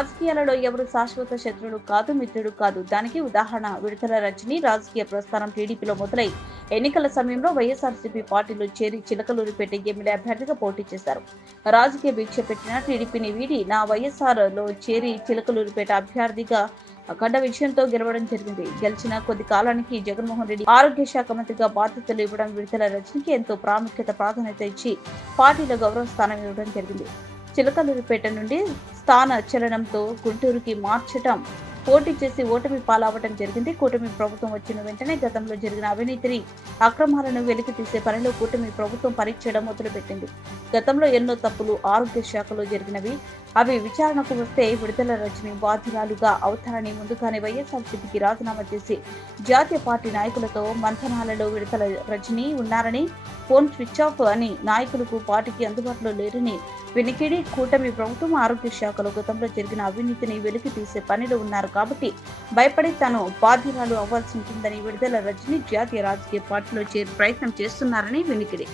రాజకీయాలలో ఎవరు శాశ్వత శత్రుడు కాదు, మిత్రుడు కాదు. దానికి ఉదాహరణ విడుదల రజని రాజకీయ ప్రస్థానం టీడీపీలో మొదలై ఎన్నికల సమయంలో వైఎస్ఆర్సీపీ పార్టీలో చేరి చిలకలూరిపేట ఎమ్మెల్యే అభ్యర్థిగా పోటీ చేశారు. రాజకీయ భిక్ష పెట్టిన టీడీపీని వీడి నా వైఎస్ఆర్లో చేరి చిలకలూరిపేట అభ్యర్థిగా అఖండ విజయంతో గెలవడం జరిగింది. గెలిచిన కొద్ది కాలానికి జగన్మోహన్ రెడ్డి ఆరోగ్య శాఖ మంత్రిగా బాధ్యతలు ఇవ్వడం విడుదల రజనికి ఎంతో ప్రాధాన్యత ఇచ్చి పార్టీలో గౌరవ స్థానం ఇవ్వడం జరిగింది. చిలకలూరిపేట నుండి స్థాన చలనంతో గుంటూరుకి మార్చటం, పోటీ చేసి ఓటమి పాలవటం జరిగింది. కూటమి ప్రభుత్వం వచ్చిన వెంటనే గతంలో జరిగిన అవినీతిని, అక్రమాలను వెలికి తీసే పనిలో కూటమి ప్రభుత్వం పరీక్షడం మొదలుపెట్టింది. గతంలో ఎన్నో తప్పులు ఆరోగ్య శాఖలో జరిగినవి. అవి విచారణకు వస్తే విడుదల రజని బాధ్యురాలుగా అవుతారని ముందుగానే వైఎస్ఆర్సీపీకి రాజీనామా చేసి జాతీయ పార్టీ నాయకులతో మంథనాలలో విడుదల రజని ఉన్నారని, ఫోన్ స్విచ్ ఆఫ్ అని, నాయకులకు పార్టీకి అందుబాటులో లేరని వెనికిడి కూటమి ప్రభుత్వం ఆరోగ్య శాఖలో గతంలో జరిగిన అవినీతిని వెలికి తీసే పనిలో ఉన్నారు కాబట్టి భయపడి తాను బాధ్యురాలు అవ్వాల్సి ఉంటుందని విడుదల రజని జాతీయ రాజకీయ పార్టీలో చేరి ప్రయత్నం చేస్తున్నారని వెనికిడి.